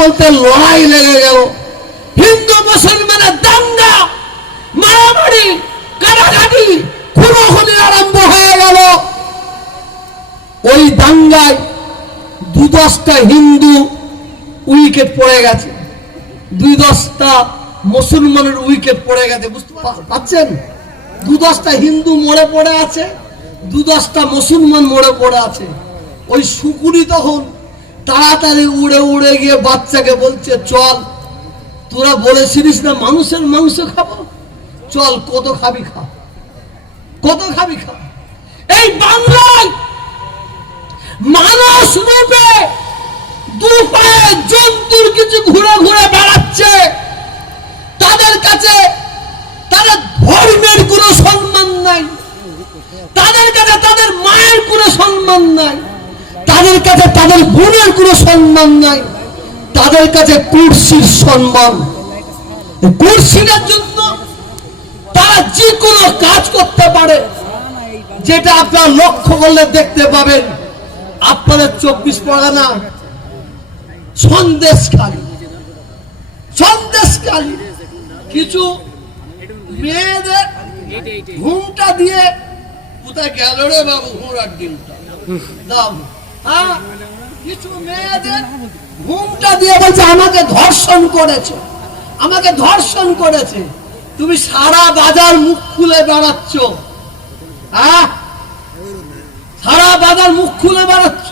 বলতে লড়াই লেগে গেল। হিন্দু, মুসলমানের দাঙ্গা, মারামারি কাটাকাটি খুনোখুনি আরম্ভ হয়ে গেল। ওই দাঙ্গায় দু দশটা হিন্দু উইকেট পড়ে গেছে। দুই দশটা মুসলমানের উইকেট পড়ে গেছে, বুঝতে পারছেন দু দশটা হিন্দু মরে পড়ে আছে দু দশটা মুসলমান মরে পড়ে আছে। ওই শুকুরি তখন তাড়াতাড়ি উড়ে উড়ে গিয়ে বাচ্চাকে বলছে, চল, তোরা বলেছিলিস না মানুষের মাংস খাব? চল, কত খাবি খা। কত খাবি খা। এই বাংলায় মানুষ রূপে দু পায়ে জন্তুর কিছু ঘুরে ঘুরে বেড়াচ্ছে। তাদের কাছে তাদের ধর্মের কোনো সম্মান নাই। তাদের কাছে তাদের মায়ের কোনো সম্মান নাই। তাদের কাছে তাদের বোনের কোনো সম্মান নাই। তাদের কাছে কুর্সির সম্মান। কুর্সিটার জন্য তারা যে কোনো কাজ করতে পারে, যেটা আপনারা লক্ষ্য করলে দেখতে পাবেন। আপনাদের চব্বিশ পরগনা সন্দেশকারী সন্দেশকারী কিছু মেয়েদের ঘুমটা দিয়ে কোথায় গেল রে বাবু? ঘোড়ার ডিমটা হ্যাঁ কিছু মেয়েদের ঘুমটা দিয়ে বলছে, আমাকে ধর্ষণ করেছে। আমাকে ধর্ষণ করেছে। তুমি সারা বাজার মুখ খুলে বেড়াচ্ছ। হ্যাঁ? সারা বাজার মুখ খুলে বেড়াচ্ছ।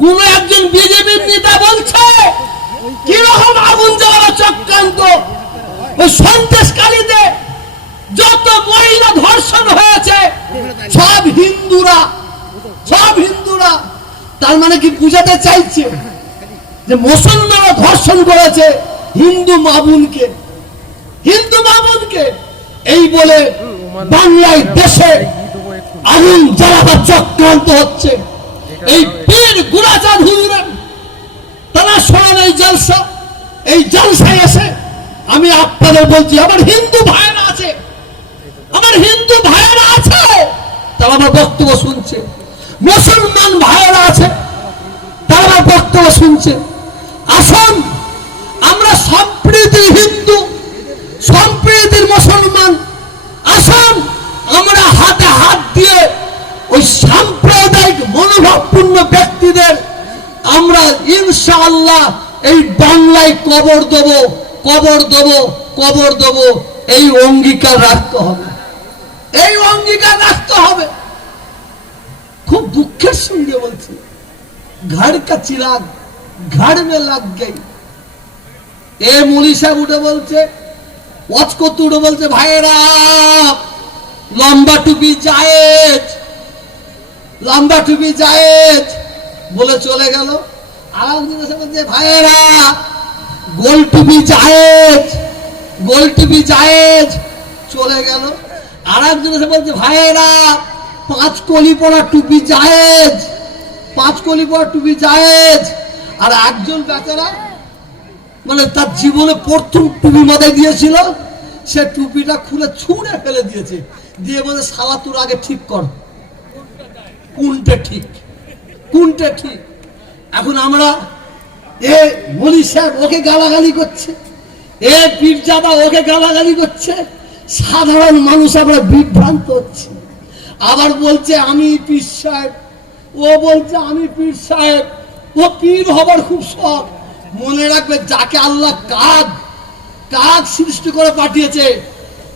কোন একজন বিজেপির নেতা বলছে, কীরকম আগুন জ্বালানো চক্রান্ত? ওই সন্দেশকারীতে যত মহিলা ধর্ষণ হয়েছে, সব হিন্দুরা সব হিন্দুরা তার মানে কি বুঝাতে চাইছে? যে মুসলমানরা ধর্ষণ করেছে হিন্দু মামুনকে। হিন্দু মামুনকে। এই বলে বাংলায় দেশে আগুন জ্বালাবার চক্রান্ত হচ্ছে। এই পীর গুরাচাঁদ হুজুরের তারা শোনেন এই জলসা। এই জলসায় এসে আমি আপনাদের বলছি, আমার হিন্দু ভাইরা আছে। আমার হিন্দু ভাইরা আছে। তারা আমার বক্তব্য শুনছে। মুসলমান ভাইরা আছে, তারা বক্তব্য শুনছে। আসুন, আমরা সম্প্রীতির হিন্দু, সম্প্রীতির মুসলমান। আসুন, আমরা হাতে হাত দিয়ে ওই সাম্প্রদায়িক মনোভাবপূর্ণ ব্যক্তিদের আমরা ইনশাআল্লাহ এই বাংলায় কবর দেব কবর দেব কবর দেব। এই অঙ্গীকার রাখতে হবে। এই অঙ্গীকার রাখতে হবে খুব দুঃখের সঙ্গে বলছি ঘর কা চিরাগ ঘর মে লাগ গই এ মুলি সাহেব উঠে বলছে ওয়াচ করতে উঠে বলছে ভাইয়েরা লম্বা টুপি জায়েজ লম্বা টুপি জায়েজ বলে চলে গেল আর বলছে ভাইয়েরা গোল টুপি জায়েজ গোল টুপি জায়েজ চলে গেল আর একজন বলছে ভাইয়েরা পাঁচ কলি পড়া টুপি জায়েজ পাঁচ কলি পড়া টুপি জায়েজ। আর একজন বেচারা মানে তার জীবনে প্রথম টুপি মাথায় দিয়েছিল, সে টুপিটা খুলে ছুঁড়ে ফেলে দিয়েছে। দিয়ে বলে সালা তোর আগে ঠিক কর। কোনটা ঠিক? কোনটা ঠিক? এখন আমরা, এ মলি সাহেব ওকে গালাগালি করছে, এ পীরজাদা ওকে গালাগালি করছে, সাধারণ মানুষ আমরা বিভ্রান্ত হচ্ছে। আবার বলছে, আমি পীর সাহেব ও বলছে আমি পীর সাহেব ও পীর হবার খুব শখ। মনে রাখবে যাকে আল্লাহ কাক কাক সৃষ্টি করে পাঠিয়েছে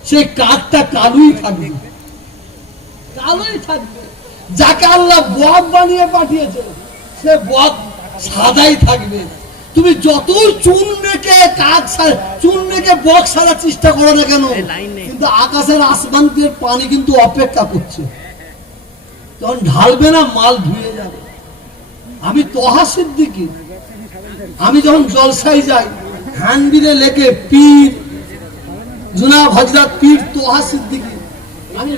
সেই কাকটা কালুই থাকবে। কালোই থাকবে। যাকে আল্লাহ বক বানিয়ে পাঠিয়েছে সে বক সাদাই থাকবে। তুমি যতই চুন রেখে কাক চুন রেখে বক সারার চেষ্টা করো না কেন? কিন্তু আকাশের আসমান দিয়ে পানি কিন্তু অপেক্ষা করছে। যখন ঢালবে না, মাল ধুয়ে যাবে। আমি তহা সিদ্দিকি। আমি যখন জলসাই যাই হ্যান্ডবিলে লেগে পীর জুনা হজরত পীর তোহা সিদ্দিকি। আমি